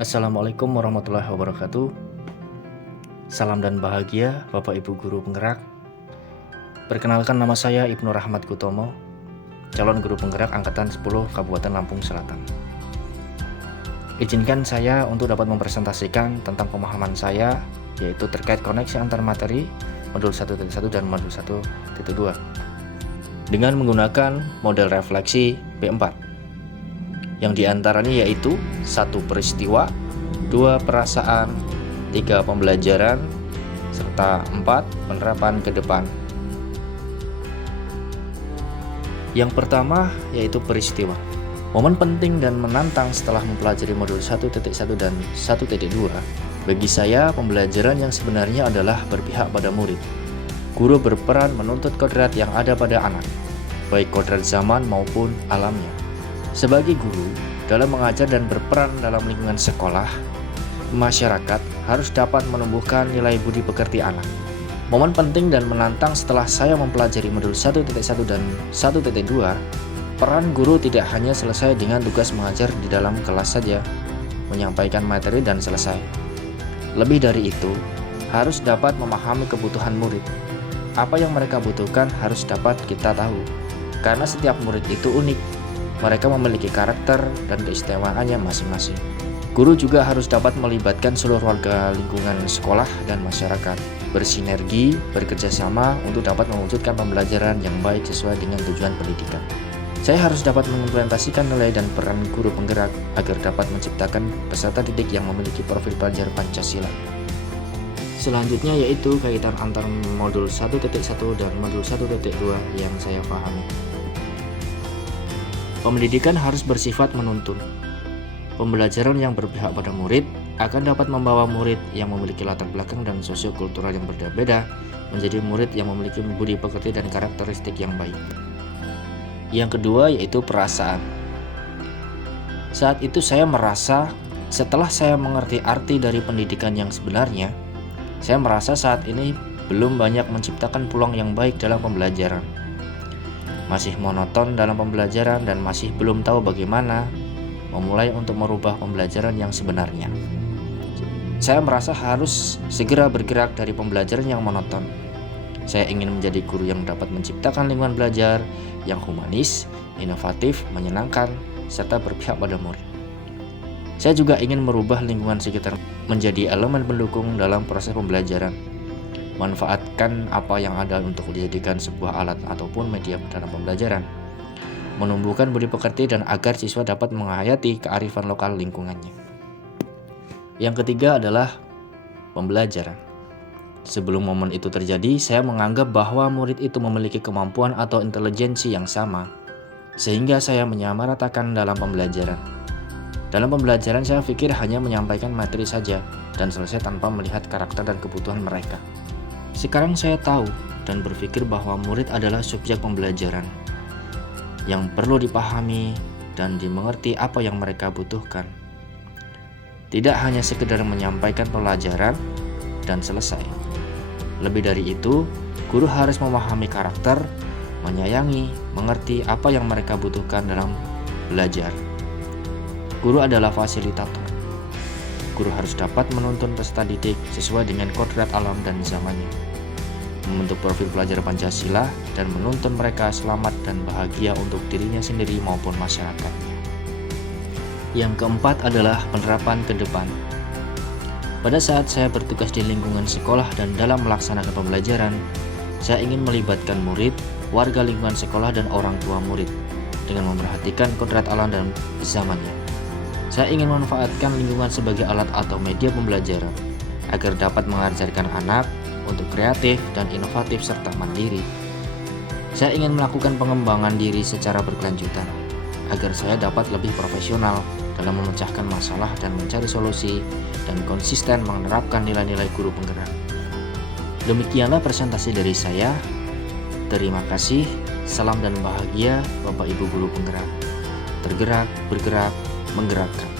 Assalamualaikum warahmatullahi wabarakatuh. Salam dan bahagia Bapak Ibu Guru Penggerak. Perkenalkan, nama saya Ibnu Rahmat Kutomo, calon guru penggerak Angkatan 10 Kabupaten Lampung Selatan. Izinkan saya untuk dapat mempresentasikan tentang pemahaman saya, yaitu terkait koneksi antar materi modul 1.1 dan modul 1.2 dengan menggunakan model refleksi B4, yang diantaranya yaitu 1 peristiwa, 2 perasaan, 3 pembelajaran, serta 4 penerapan ke depan. Yang pertama yaitu peristiwa. Momen penting dan menantang setelah mempelajari modul 1.1 dan 1.2 bagi saya, pembelajaran yang sebenarnya adalah berpihak pada murid. Guru berperan menuntut kodrat yang ada pada anak, baik kodrat zaman maupun alamnya. Sebagai guru, dalam mengajar dan berperan dalam lingkungan sekolah, masyarakat harus dapat menumbuhkan nilai budi pekerti anak. Momen penting dan menantang setelah saya mempelajari modul 1.1 dan 1.2, peran guru tidak hanya selesai dengan tugas mengajar di dalam kelas saja, menyampaikan materi dan selesai. Lebih dari itu, harus dapat memahami kebutuhan murid. Apa yang mereka butuhkan harus dapat kita tahu, karena setiap murid itu unik. Mereka memiliki karakter dan keistimewaannya masing-masing. Guru juga harus dapat melibatkan seluruh warga lingkungan sekolah dan masyarakat, bersinergi, bekerja sama untuk dapat mewujudkan pembelajaran yang baik sesuai dengan tujuan pendidikan. Saya harus dapat mengimplementasikan nilai dan peran guru penggerak agar dapat menciptakan peserta didik yang memiliki profil pelajar Pancasila. Selanjutnya yaitu kaitan antar modul 1.1 dan modul 1.2 yang saya pahami. Pendidikan harus bersifat menuntun. Pembelajaran yang berpihak pada murid akan dapat membawa murid yang memiliki latar belakang dan sosiokultural yang berbeda menjadi murid yang memiliki budi pekerti dan karakteristik yang baik. Yang kedua yaitu perasaan. Saat itu saya merasa setelah saya mengerti arti dari pendidikan yang sebenarnya, saya merasa saat ini belum banyak menciptakan peluang yang baik dalam pembelajaran. Masih monoton dalam pembelajaran dan masih belum tahu bagaimana memulai untuk merubah pembelajaran yang sebenarnya. Saya merasa harus segera bergerak dari pembelajaran yang monoton. Saya ingin menjadi guru yang dapat menciptakan lingkungan belajar yang humanis, inovatif, menyenangkan, serta berpihak pada murid. Saya juga ingin merubah lingkungan sekitar menjadi elemen pendukung dalam proses pembelajaran. Manfaatkan apa yang ada untuk dijadikan sebuah alat ataupun media dalam pembelajaran. Menumbuhkan budi pekerti dan agar siswa dapat menghayati kearifan lokal lingkungannya. Yang ketiga adalah pembelajaran. Sebelum momen itu terjadi, saya menganggap bahwa murid itu memiliki kemampuan atau intelijensi yang sama, sehingga saya menyamaratakan dalam pembelajaran. Dalam pembelajaran saya pikir hanya menyampaikan materi saja dan selesai tanpa melihat karakter dan kebutuhan mereka. Sekarang saya tahu dan berpikir bahwa murid adalah subjek pembelajaran yang perlu dipahami dan dimengerti apa yang mereka butuhkan. Tidak hanya sekedar menyampaikan pelajaran dan selesai. Lebih dari itu, guru harus memahami karakter, menyayangi, mengerti apa yang mereka butuhkan dalam belajar. Guru adalah fasilitator. Guru harus dapat menuntun peserta didik sesuai dengan kodrat alam dan zamannya, membentuk profil pelajar Pancasila, dan menuntun mereka selamat dan bahagia untuk dirinya sendiri maupun masyarakatnya. Yang keempat adalah penerapan ke depan. Pada saat saya bertugas di lingkungan sekolah dan dalam melaksanakan pembelajaran, saya ingin melibatkan murid, warga lingkungan sekolah, dan orang tua murid dengan memperhatikan kodrat alam dan zamannya. Saya ingin memanfaatkan lingkungan sebagai alat atau media pembelajaran agar dapat mengajarkan anak untuk kreatif dan inovatif serta mandiri. Saya ingin melakukan pengembangan diri secara berkelanjutan agar saya dapat lebih profesional dalam memecahkan masalah dan mencari solusi dan konsisten menerapkan nilai-nilai guru penggerak. Demikianlah presentasi dari saya. Terima kasih. Salam dan bahagia Bapak Ibu Guru Penggerak. Tergerak, bergerak, menggerakkan.